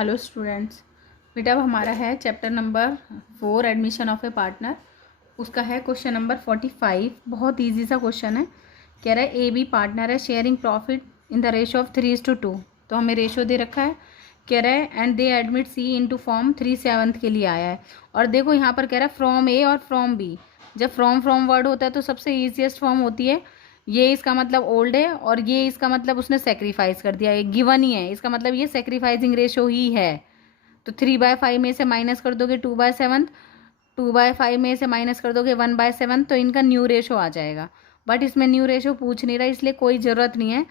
Hello students. बेटा अब हमारा है chapter number 4 admission of A partner. उसका है क्वेश्चन नंबर 45। बहुत इजी सा क्वेश्चन है। कह रहा है ए बी पार्टनर है sharing profit in the ratio of 3:2। तो हमें रेशो दे रखा है। कह रहा है and they admit C into form 3/7 के लिए आया है। और देखो यहाँ पर कह रहा है फ्रॉम ए और फ्रॉम बी। जब फ्रॉम वर्ड होता है तो सबसे ईजिएस्ट फॉर्म होती है ये। इसका मतलब ओल्ड है और ये इसका मतलब उसने सेक्रीफाइस कर दिया, ये गिवन ही है। इसका मतलब ये सेक्रीफाइसिंग रेशो ही है। तो 3/5 में से माइनस कर दोगे 2/7, 2/5 में से माइनस कर दोगे 1/7, तो इनका न्यू रेशो आ जाएगा। बट इसमें न्यू रेशो पूछ नहीं रहा, इसलिए कोई ज़रूरत नहीं है।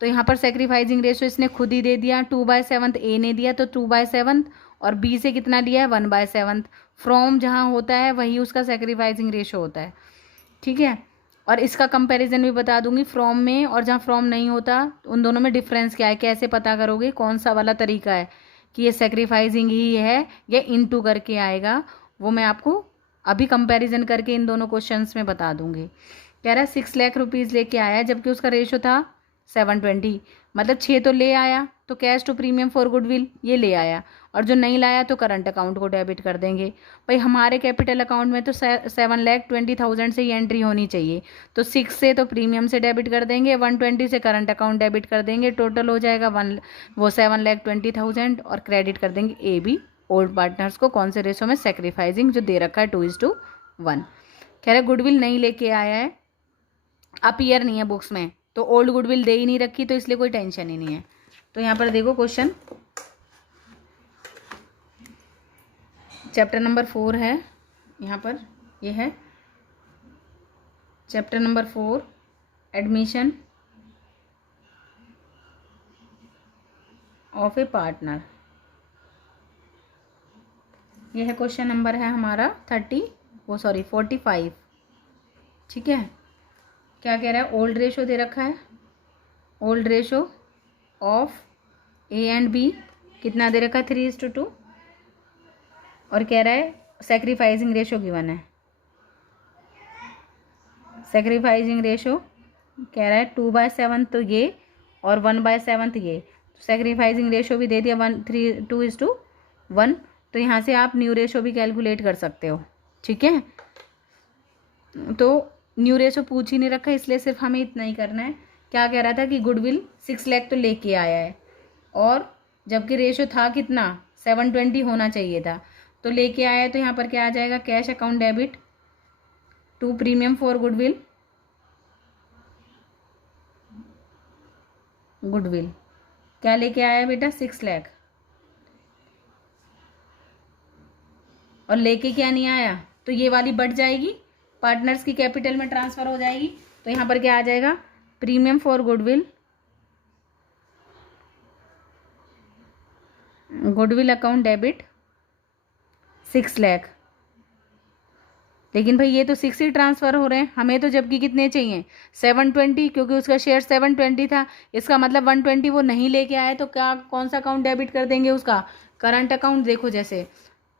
तो यहाँ पर सेक्रीफाइसिंग रेशो इसने खुद ही दे दिया। 2/7 ए ने दिया तो 2/7, और बी से कितना लिया है 1/7। फ्रॉम जहाँ होता है वही उसका सेक्रीफाइसिंग रेशो होता है। ठीक है। और इसका कंपैरिजन भी बता दूंगी फ्रॉम में और जहाँ फ्रॉम नहीं होता उन दोनों में डिफरेंस क्या है, कैसे पता करोगे, कौन सा वाला तरीका है कि ये सेक्रीफाइसिंग ही है या इनटू करके आएगा, वो मैं आपको अभी कंपैरिजन करके इन दोनों क्वेश्चंस में बता दूंगी। कह रहा है 6 लाख रुपीज़ लेके आया जबकि उसका रेशो था 720, मतलब 6 तो ले आया, तो cash to premium for goodwill ये ले आया, और जो नहीं लाया तो करंट अकाउंट को डेबिट कर देंगे। भाई हमारे कैपिटल अकाउंट में तो 7,20,000 से ही एंट्री होनी चाहिए, तो 6 से तो प्रीमियम से डेबिट कर देंगे, 120 से करंट अकाउंट डेबिट कर देंगे, टोटल हो जाएगा 7,20,000 और क्रेडिट कर देंगे ए बी ओल्ड पार्टनर्स को। कौन से रेशो में, सेक्रीफाइसिंग जो दे रखा है 2:1। कह रहे गुडविल नहीं लेके आया है, अपीयर नहीं है बुक्स में, तो ओल्ड गुडविल दे ही नहीं रखी, तो इसलिए कोई टेंशन ही नहीं है। तो यहाँ पर देखो क्वेश्चन चैप्टर नंबर 4 है। यहाँ पर ये है chapter number 4 admission of A partner. यह है क्वेश्चन नंबर है हमारा 45। ठीक है। क्या कह रहा है, ओल्ड रेशो दे रखा है, old ratio of A and B कितना दे रखा है 3:2, और कह रहा है सेक्रीफाइसिंग रेशो गिवन है। सेक्रीफाइसिंग रेशो कह रहा है 2/7 तो ये और 1/7 ये, तो सेक्रीफाइसिंग रेशो भी दे दिया 2:1। तो यहाँ से आप न्यू रेशो भी कैलकुलेट कर सकते हो। ठीक है। तो न्यू रेशो पूछ ही नहीं रखा, इसलिए सिर्फ हमें इतना ही करना है। क्या कह रहा था कि गुडविल 6 लाख तो लेके आया है, और जबकि रेशो था कितना 720 होना चाहिए था, तो लेके आया है। तो यहाँ पर क्या आ जाएगा, cash account debit to premium for goodwill. Goodwill क्या लेके आया है बेटा 6 लाख, और लेके क्या नहीं आया, तो ये वाली बढ़ जाएगी, पार्टनर्स की कैपिटल में ट्रांसफर हो जाएगी। तो यहाँ पर क्या आ जाएगा, premium for goodwill, goodwill account debit 6 lakh. लेकिन भाई ये तो 6 ही ट्रांसफ़र हो रहे हैं, हमें तो जबकि कितने चाहिए 720, क्योंकि उसका शेयर 720 था। इसका मतलब 120 वो नहीं लेके आए, तो क्या कौन सा अकाउंट डेबिट कर देंगे, उसका करंट अकाउंट। देखो जैसे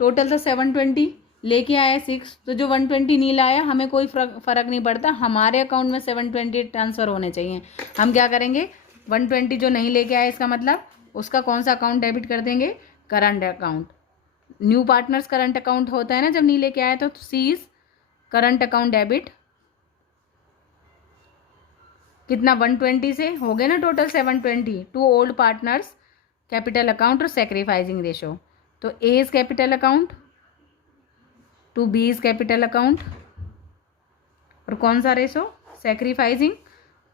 टोटल था 720, लेके आया 6, तो जो 120 नहीं लाया हमें कोई फ़र्क नहीं पड़ता, हमारे अकाउंट में 720 ट्रांसफ़र होने चाहिए। हम क्या करेंगे, 120 जो नहीं लेके आए इसका मतलब उसका कौन सा अकाउंट डेबिट कर देंगे, current account. New partners current account होता है ना जब नहीं लेके आया, तो सीज करंट अकाउंट डेबिट कितना 120 से हो गए ना, total 720 two old partners capital account और सेक्रीफाइसिंग रेशो। तो A is capital account to B is capital account, और कौन सा रेशो, सेक्रीफाइसिंग।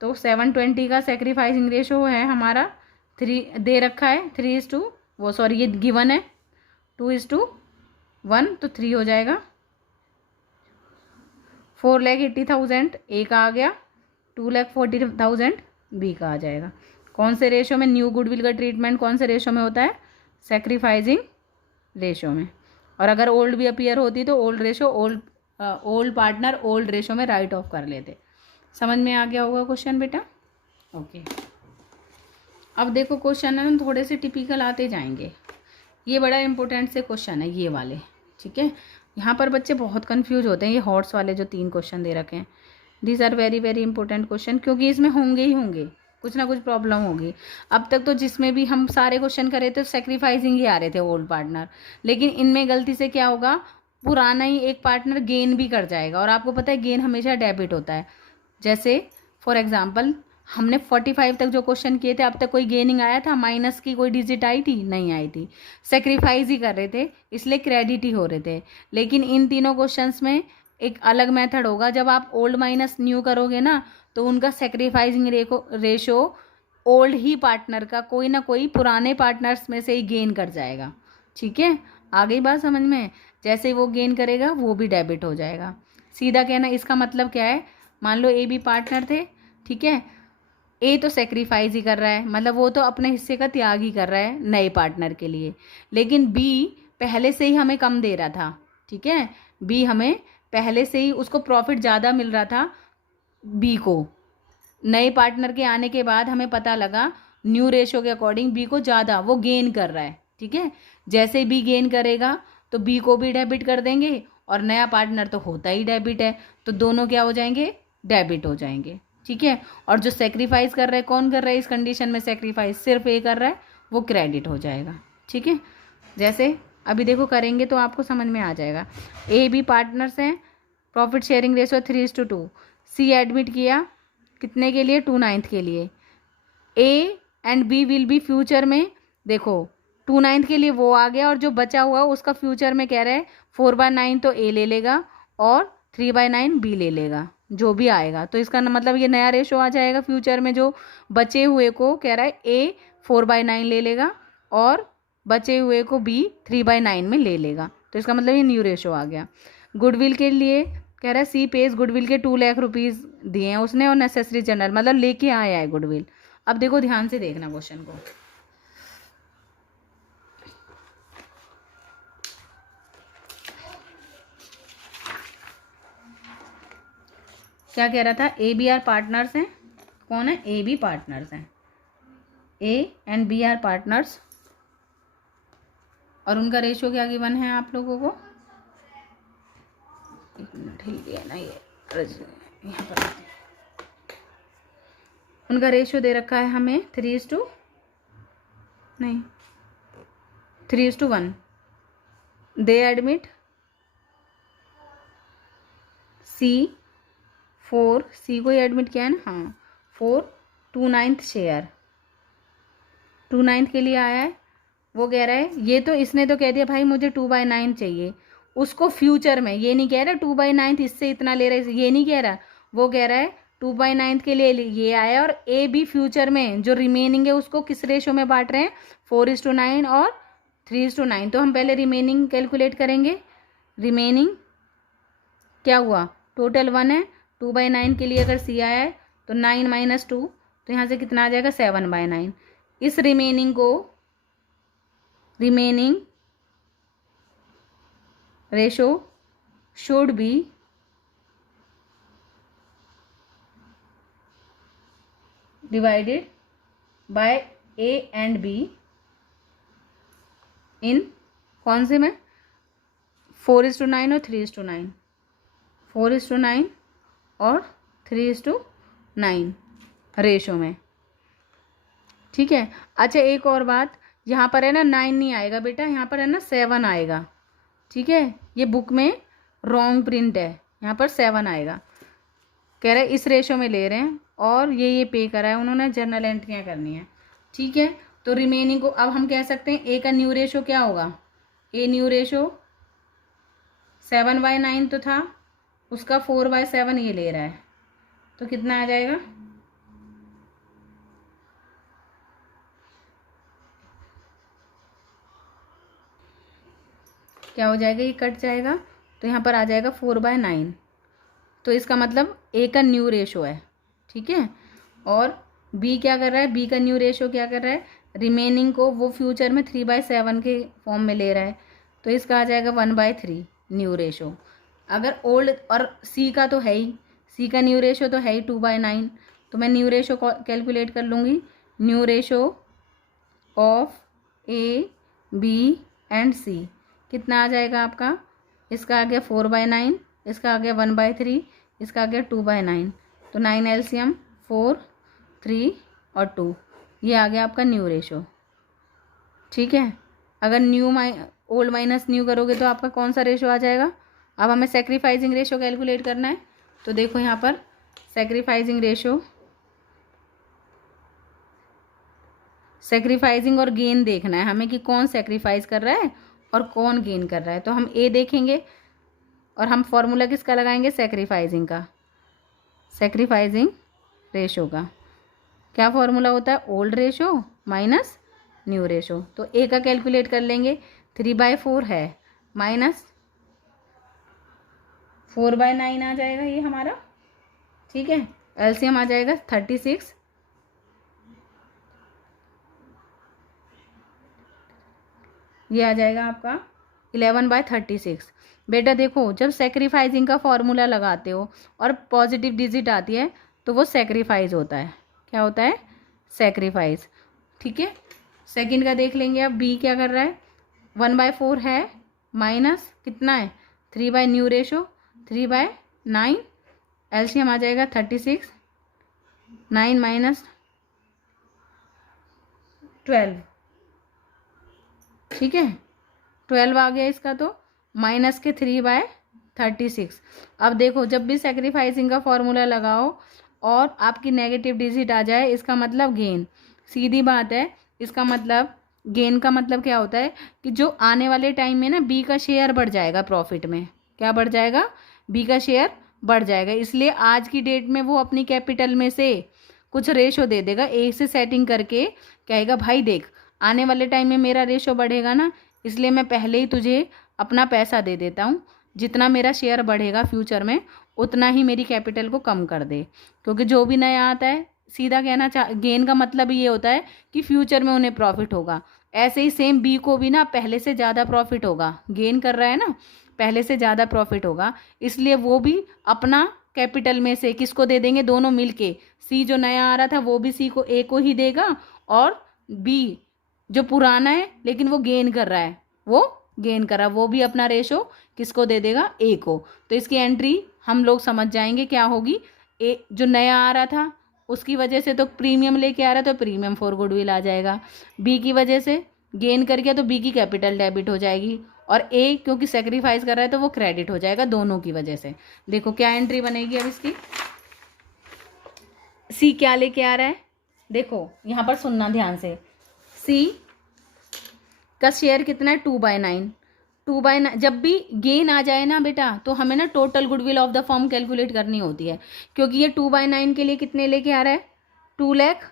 तो 720 का सेक्रीफाइसिंग रेशो है हमारा 3 दे रखा है, 3:, वो सॉरी ये गिवन है 2:1, तो 3 हो जाएगा। 4,80,000 ए का आ गया, 2,40,000 बी का आ जाएगा। कौन से रेशो में, न्यू गुडविल का ट्रीटमेंट कौन से रेशो में होता है, सेक्रीफाइसिंग रेशो में। और अगर ओल्ड भी अपीयर होती तो old ratio old partner old ratio में राइट ऑफ कर लेते। समझ में आ गया होगा क्वेश्चन बेटा। ओके। अब देखो क्वेश्चन है ना थोड़े से टिपिकल आते जाएंगे, ये बड़ा इंपॉर्टेंट से क्वेश्चन है ये वाले। ठीक है। यहाँ पर बच्चे बहुत कंफ्यूज होते हैं, ये हॉर्स वाले जो 3 क्वेश्चन दे रखे हैं, these are very very important question, क्योंकि इसमें होंगे ही होंगे। कुछ ना कुछ प्रॉब्लम होगी। अब तक तो जिसमें भी हम सारे क्वेश्चन करे थे सेक्रीफाइसिंग ही आ रहे थे ओल्ड पार्टनर, लेकिन इनमें गलती से क्या होगा, पुराना ही एक पार्टनर गेन भी कर जाएगा, और आपको पता है गेन हमेशा डेबिट होता है। जैसे फॉर एग्जांपल हमने 45 तक जो क्वेश्चन किए थे, अब तक कोई गेनिंग आया था, माइनस की कोई डिजिट आई थी, नहीं आई थी, सेक्रीफाइस ही कर रहे थे, इसलिए क्रेडिट ही हो रहे थे। लेकिन इन तीनों क्वेश्चंस में एक अलग मेथड होगा, जब आप ओल्ड माइनस न्यू करोगे ना, तो उनका सेक्रीफाइसिंग रेशो ओल्ड ही पार्टनर का कोई ना कोई पुराने पार्टनर्स में से ही गेन कर जाएगा। ठीक है, आ गई बात समझ में? जैसे ही वो गेन करेगा वो भी डेबिट हो जाएगा। सीधा कहना, इसका मतलब क्या है, मान लो ए बी पार्टनर थे, ठीक है, ए तो सेक्रीफाइस ही कर रहा है, मतलब वो तो अपने हिस्से का त्याग ही कर रहा है नए पार्टनर के लिए, लेकिन बी पहले से ही हमें कम दे रहा था। ठीक है, बी हमें पहले से ही, उसको प्रॉफिट ज़्यादा मिल रहा था बी को, नए पार्टनर के आने के बाद हमें पता लगा न्यू रेशो के अकॉर्डिंग बी को ज़्यादा वो गेन कर रहा है। ठीक है, जैसे बी गेन करेगा तो बी को भी डेबिट कर देंगे, और नया पार्टनर तो होता ही डेबिट है, तो दोनों क्या हो जाएंगे, डेबिट हो जाएंगे। ठीक है, और जो सेक्रीफाइस कर रहा है, कौन कर रहा है इस कंडीशन में सेक्रीफाइस, सिर्फ ए कर रहा है, वो क्रेडिट हो जाएगा। ठीक है, जैसे अभी देखो करेंगे तो आपको समझ में आ जाएगा। ए बी पार्टनर्स हैं, profit sharing ratio 3:2, C admit किया कितने के लिए, 2/9 के लिए। A and B will be future में, देखो 2/9 के लिए वो आ गया, और जो बचा हुआ उसका फ्यूचर में कह रहा है 4/9 तो ए ले लेगा और 3/9 बी ले लेगा, जो भी आएगा। तो इसका मतलब ये नया रेशो आ जाएगा फ्यूचर में, जो बचे हुए को कह रहा है ए 4/9 ले लेगा और बचे हुए को बी 3/9 में ले लेगा, तो इसका मतलब ये न्यू रेशो आ गया। गुडविल के लिए कह रहा है सी पेज गुडविल के 2 लाख रुपीज़ दिए हैं उसने, और नेसेसरी जनरल मतलब लेके आया है गुडविल। अब देखो ध्यान से देखना क्वेश्चन को, क्या कह रहा था, ए बी आर पार्टनर्स हैं, कौन है, ए बी पार्टनर्स हैं, A and B are partners, और उनका रेशो क्या गिवन है आप लोगों को, एक मिनट हिल गया ना ये, यहाँ पर उनका रेशो दे रखा है हमें 3:1। दे एडमिट C4, सी को ही एडमिट किया है ना, हाँ 4 2/9 शेयर, 2/9 के लिए आया है। वो कह रहा है, ये तो इसने तो कह दिया भाई मुझे 2/9 चाहिए, उसको फ्यूचर में ये नहीं कह रहा 2/9 इससे इतना ले रहा है, ये नहीं कह रहा, वो कह रहा है 2/9 के लिए ये आया, और ए बी फ्यूचर में जो रिमेनिंग है उसको किस रेशो में बांट रहे हैं, 4:9 और 3:9। तो हम पहले रिमेनिंग कैलकुलेट करेंगे। रिमेनिंग क्या हुआ, टोटल 1 है, 2/9 के लिए अगर सी आया है तो 9 - 2, तो यहाँ से कितना आ जाएगा 7/9। इस remaining ratio should be divided by A and be in कौन से में, 4:9 और 3:9, 4:9 और 3:9 रेशो में। ठीक है, अच्छा एक और बात, यहाँ पर है ना 9 नहीं आएगा बेटा, यहाँ पर है ना 7 आएगा। ठीक है, ये बुक में रॉन्ग प्रिंट है, यहाँ पर 7 आएगा। कह रहे इस रेशो में ले रहे हैं, और ये पे करा है उन्होंने, जर्नल एंट्रियाँ करनी है। ठीक है, तो रिमेनिंग को अब हम कह सकते हैं ए का न्यू रेशो क्या होगा, ए न्यू रेशो 7/9 तो था, उसका 4/7 ये ले रहा है, तो कितना आ जाएगा, क्या हो जाएगा, ये कट जाएगा, तो यहाँ पर आ जाएगा 4/9। तो इसका मतलब ए का न्यू रेशो है। ठीक है, और बी क्या कर रहा है, बी का न्यू रेशो क्या कर रहा है, रिमेनिंग को वो फ्यूचर में 3/7 के फॉर्म में ले रहा है, तो इसका आ जाएगा 1/3 न्यू रेशो। अगर ओल्ड, और सी का तो है ही, सी का न्यू रेशो तो है ही 2/9, तो मैं न्यू रेशो कैलकुलेट कर लूँगी। New ratio of A B and C कितना आ जाएगा आपका, इसका आ गया 4/9, इसका आ गया 1/3, इसका आ गया 2/9, तो 9 LCM 4, 3 और 2, ये आ गया आपका न्यू रेशो। ठीक है, अगर ओल्ड माइनस न्यू करोगे तो आपका कौन सा रेशो आ जाएगा। अब हमें सेक्रीफाइसिंग रेशो कैलकुलेट करना है, तो देखो यहाँ पर सेक्रीफाइसिंग रेशो, सेक्रीफाइसिंग और गेन देखना है हमें कि कौन सेक्रीफाइस कर रहा है और कौन गेन कर रहा है। तो हम ए देखेंगे और हम फॉर्मूला किसका लगाएंगे, सेक्रीफाइसिंग का, सेक्रीफाइसिंग रेशो का। क्या फॉर्मूला होता है, old ratio minus new ratio. तो ए का कैलकुलेट कर लेंगे, 3/4 है माइनस 4/9 आ जाएगा ये हमारा। ठीक है, एलसीएम आ जाएगा 36, ये आ जाएगा आपका 11/36। बेटा देखो, जब सेक्रीफाइसिंग का फॉर्मूला लगाते हो और पॉजिटिव डिजिट आती है तो वो सेक्रीफाइस होता है। क्या होता है, सेक्रीफाइस। ठीक है, सेकंड का देख लेंगे। अब बी क्या कर रहा है, 1/4 है माइनस कितना है, 3 न्यू रेशो 3/9, एलसीएम आ जाएगा 36, 9 माइनस 12। ठीक है, 12 आ गया इसका, तो माइनस के 3/36। अब देखो, जब भी सेक्रीफाइसिंग का फॉर्मूला लगाओ और आपकी नेगेटिव डिजिट आ जाए, इसका मतलब गेन। सीधी बात है, इसका मतलब गेन का मतलब क्या होता है कि जो आने वाले टाइम में ना बी का शेयर बढ़ जाएगा प्रॉफिट में। क्या बढ़ जाएगा, बी का शेयर बढ़ जाएगा। इसलिए आज की डेट में वो अपनी कैपिटल में से कुछ रेशो दे देगा, ए से सेटिंग करके कहेगा भाई देख आने वाले टाइम में मेरा रेशो बढ़ेगा ना, इसलिए मैं पहले ही तुझे अपना पैसा दे देता हूँ, जितना मेरा शेयर बढ़ेगा फ्यूचर में उतना ही मेरी कैपिटल को कम कर दे। क्योंकि जो भी नया आता है, सीधा कहना गेन का मतलब ये होता है कि फ्यूचर में उन्हें प्रॉफिट होगा। ऐसे ही सेम बी को भी ना पहले से ज़्यादा प्रॉफिट होगा, गेन कर रहा है ना, पहले से ज़्यादा प्रॉफिट होगा, इसलिए वो भी अपना कैपिटल में से किसको दे देंगे, दोनों मिलके। सी जो नया आ रहा था वो भी सी को, ए को ही देगा, और बी जो पुराना है लेकिन वो गेन कर रहा है, वो भी अपना रेशो किसको दे देगा, ए को। तो इसकी एंट्री हम लोग समझ जाएंगे क्या होगी। ए जो नया आ रहा था उसकी वजह से तो प्रीमियम लेके आ रहा है, तो प्रीमियम फॉर गुडविल आ जाएगा। बी की वजह से गेन कर गया तो बी की कैपिटल डेबिट हो जाएगी, और ए क्योंकि सेक्रीफाइस कर रहा है तो वो क्रेडिट हो जाएगा, दोनों की वजह से। देखो क्या एंट्री बनेगी अब इसकी। सी क्या लेके आ रहा है, देखो यहाँ पर सुनना ध्यान से। सी का शेयर कितना है, 2/9। 2/9 जब भी गेन आ जाए ना बेटा, तो हमें ना total goodwill of the firm calculate करनी होती है। क्योंकि ये 2/9 के लिए कितने लेके आ रहा है, 2 लाख,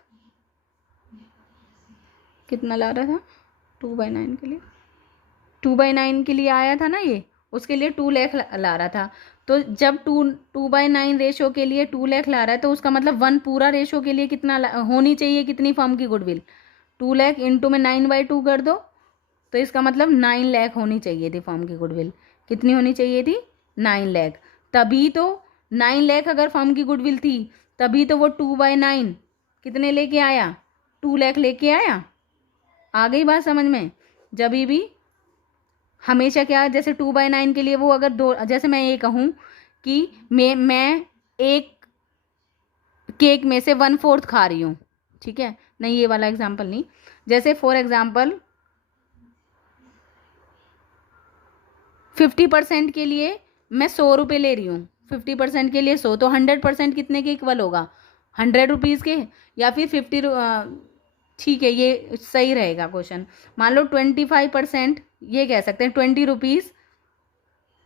कितना ला रहा था 2/9 के लिए, 2/9 के लिए आया था ना ये, उसके लिए 2 लाख ला रहा था। तो जब 2/9 रेशो के लिए 2 लाख ला रहा है, तो उसका मतलब 1 पूरा रेशो के लिए कितना होनी चाहिए, कितनी फर्म की गुडविल, 2 लाख इंटू में 9/2 कर दो, तो इसका मतलब 9 लाख होनी चाहिए थी फर्म की गुडविल। कितनी होनी चाहिए थी, 9 लाख। तभी तो 9 लाख अगर फर्म की गुडविल थी, तभी तो वो 2/9 कितने लेके आया, 2 लाख लेके आया। आ गई बात समझ में। जब भी हमेशा क्या, जैसे 2/9 के लिए वो अगर दो, जैसे मैं ये कहूँ कि मैं एक केक में से 1/4 खा रही हूँ, ठीक है, नहीं ये वाला एग्जाम्पल नहीं, जैसे फॉर एग्जाम्पल 50% के लिए मैं 100 रुपये ले रही हूँ, 50% के लिए 100, तो 100% कितने के इक्वल होगा, 100 रुपीज़ के, या फिर 50। ठीक है, ये सही रहेगा क्वेश्चन। मान लो 25%, ये कह सकते हैं 20 रुपीज़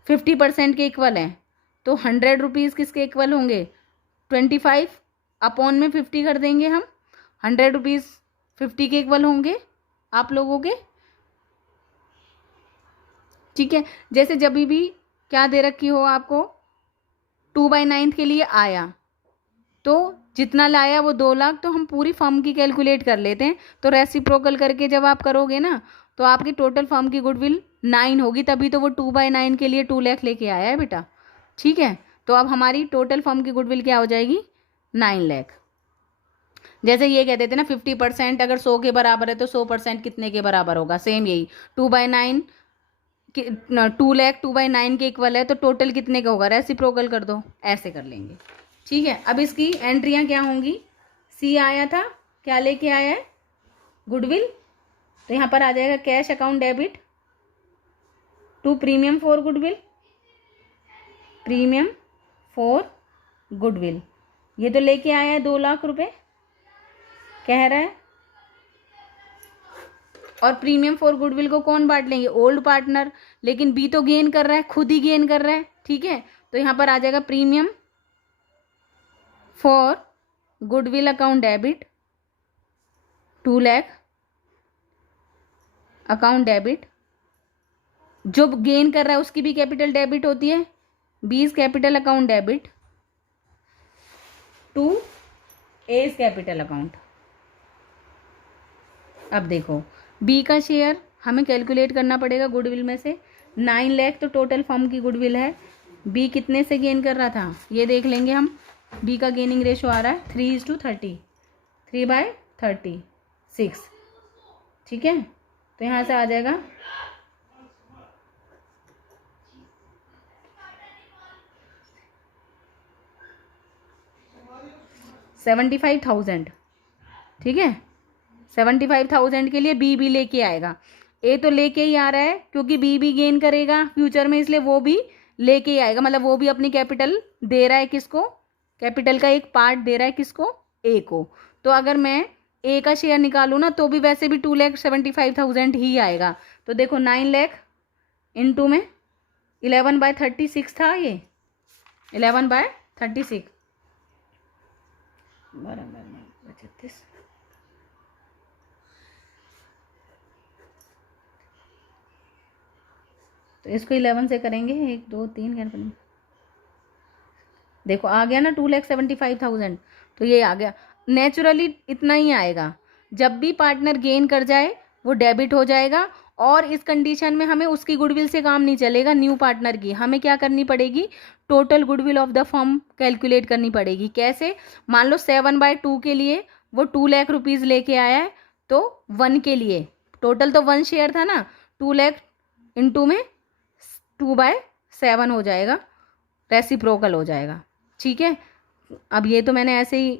50% के इक्वल हैं, तो 100 रुपीज़ किसके इक्वल होंगे, 25 अपॉन में 50 कर देंगे हम, 100 रुपीज़ 50 के इक्वल होंगे आप लोगों के। ठीक है, जैसे जब भी क्या दे रखी हो आपको, 2/9 के लिए आया, तो जितना लाया वो 2 लाख, तो हम पूरी फर्म की कैलकुलेट कर लेते हैं। तो रेसिप्रोकल करके जब आप करोगे ना, तो आपकी टोटल फर्म की गुडविल 9 होगी, तभी तो वो 2/9 के लिए 2 लाख लेके आया है बेटा। ठीक है, तो अब हमारी टोटल फर्म की गुडविल क्या हो जाएगी, 9 लाख। जैसे ये कहते थे ना 50% अगर 100 के बराबर है तो 100% कितने के बराबर होगा, सेम यही 2/9 2 लाख 2/9 के इक्वल है, तो टोटल कितने का होगा, रेसिप्रोकल कर दो, ऐसे कर लेंगे। ठीक है, अब इसकी एंट्रियां क्या होंगी, सी आया था क्या लेके आया है, गुडविल। तो यहाँ पर आ जाएगा cash account debit to premium for goodwill, premium for goodwill. ये तो लेके आया है 2 लाख रुपए कह रहा है, और प्रीमियम फॉर गुडविल को कौन बांट लेंगे, ओल्ड पार्टनर। लेकिन बी तो गेन कर रहा है, खुद ही गेन कर रहा है, ठीक है। तो यहाँ पर आ जाएगा premium for goodwill account debit 2 lakh account debit. जो गेन कर रहा है उसकी भी कैपिटल डेबिट होती है, B capital account debit to A capital account. अब देखो बी का शेयर हमें कैलकुलेट करना पड़ेगा गुडविल में से। 9 लाख तो टोटल फर्म की गुडविल है, बी कितने से गेन कर रहा था ये देख लेंगे हम। बी का गेनिंग रेशो आ रहा है 3:30, 3/36, ठीक है। तो यहाँ से आ जाएगा 75,000, ठीक है। 75,000 के लिए बी भी लेके आएगा। ए तो लेके ही आ रहा है क्योंकि बी भी गेन करेगा फ्यूचर में, इसलिए वो भी लेके ही आएगा। मतलब वो भी अपनी कैपिटल दे रहा है, किसको, कैपिटल का एक पार्ट दे रहा है, किसको, ए को। तो अगर मैं ए का शेयर निकालूँ ना तो भी वैसे भी 2,75,000 ही आएगा। तो देखो 9 लाख इंटू में 11/36 था, ये 11/36 बराबर 36। तो इसको 11 से करेंगे, 1 2 3 क्या, देखो आ गया ना 2,75,000। तो ये आ गया, नेचुरली इतना ही आएगा। जब भी पार्टनर गेन कर जाए वो डेबिट हो जाएगा, और इस कंडीशन में हमें उसकी गुडविल से काम नहीं चलेगा, न्यू पार्टनर की हमें क्या करनी पड़ेगी, total goodwill of the firm calculate करनी पड़ेगी। कैसे, मान लो 7/2 के लिए वो 2 लाख रुपीज़ लेके आया है, तो 1 के लिए टोटल तो 1 शेयर था ना, 2 लाख इंटू में 2/7 हो जाएगा, रेसिप्रोकल हो जाएगा, ठीक है। अब ये तो मैंने ऐसे ही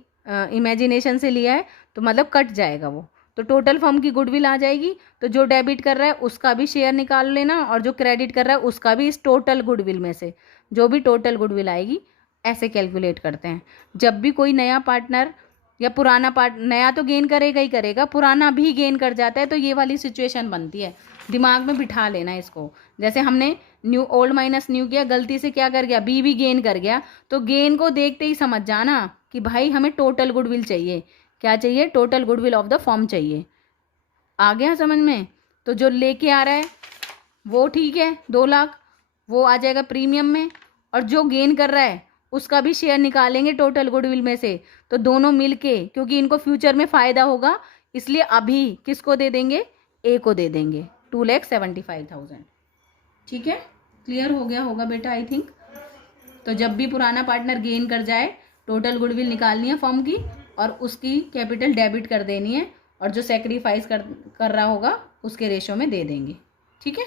इमेजिनेशन से लिया है, तो मतलब कट जाएगा वो, तो टोटल फर्म की गुडविल आ जाएगी। तो जो डेबिट कर रहा है उसका भी शेयर निकाल लेना, और जो क्रेडिट कर रहा है उसका भी, इस टोटल गुडविल में से जो भी टोटल गुडविल आएगी, ऐसे कैलकुलेट करते हैं। जब भी कोई नया पार्टनर या पुराना नया तो गेन करेगा ही करेगा, पुराना भी गेन कर जाता है, तो ये वाली सिचुएशन बनती है। दिमाग में बिठा लेना इसको। जैसे हमने न्यू ओल्ड माइनस न्यू किया, गलती से क्या कर गया, बी भी गेन कर गया, तो गेन को देखते ही समझ जाना कि भाई हमें टोटल गुडविल चाहिए। क्या चाहिए, total goodwill of the firm चाहिए। आ गया समझ में। तो जो लेके आ रहा है वो ठीक है, 2 लाख वो आ जाएगा प्रीमियम में, और जो गेन कर रहा है उसका भी शेयर निकालेंगे टोटल गुडविल में से। तो दोनों मिलके, क्योंकि इनको फ्यूचर में फ़ायदा होगा, इसलिए अभी किसको दे देंगे, ए को दे देंगे 2,75,000, ठीक है। क्लियर हो गया होगा बेटा आई थिंक। तो जब भी पुराना पार्टनर गेन कर जाए, टोटल गुडविल निकालनी है फर्म की, और उसकी कैपिटल डेबिट कर देनी है, और जो सेक्रीफाइस कर रहा होगा उसके रेशो में दे देंगे, ठीक है।